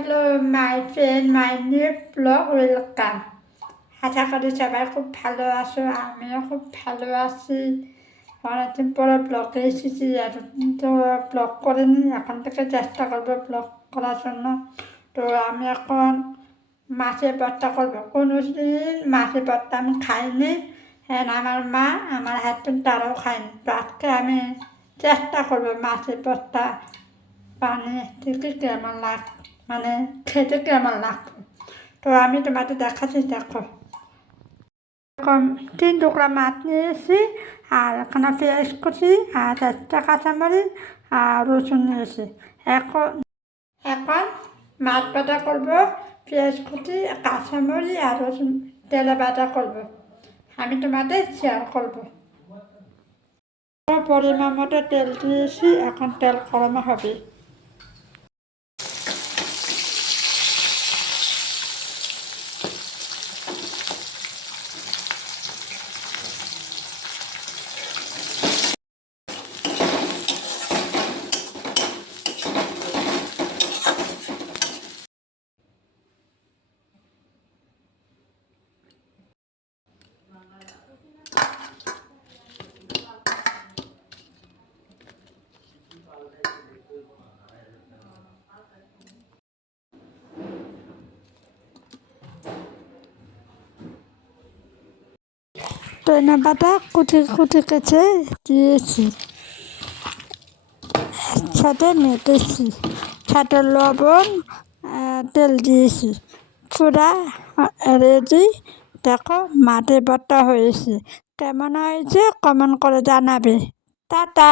Hello my friend, my new blog welcome. আশা করি সবাই খুব ভালো আছো, আমিও খুব ভালো আছি। অনেকদিন পরে ব্লগে এসেছি, এতদিন তো ব্লগ করিনি, এখন থেকে চেষ্টা করবো ব্লগ করার জন্য। তো আমি এখন মাছের ভর্তা করবো। কোনোদিন মাছের ভর্তা আমি খাইনি, হ্যাঁ আমার মা, আমার হাজবেন্ড তারাও খায়নি। তো আজকে আমি চেষ্টা করবো মাছের ভর্তা বানিয়ে দেখি কেমন মানে খেতে কেমন লাগবে। তো আমি তোমাদের দেখাচ্ছি, দেখো এরকম 3 টুকরা মাছ নিয়েছি, আর এখানে পেঁয়াজ কুচি আর 4টা কাঁচামরিচ আর রসুন নিয়েছি। এখন এখন মাছ বাটা করবো, পেঁয়াজ কুচি, কাঁচামরিচ আর রসুন তেলে বাটা করবো, আমি তোমাদের শেয়ার করবো। পরিমাণ মতো তেল দিয়েছি, এখন তেল গরম হবে। ধনে পাতা কুচি কুচি কেটে দিয়েছি, একসাথে মেখেছি, সাথে লবণ তেল দিয়েছি, পুরা রেডি। দেখো মাছের ভর্তা হয়েছে, কেমন হয়েছে কমেন্ট করে জানাবে। টাটা।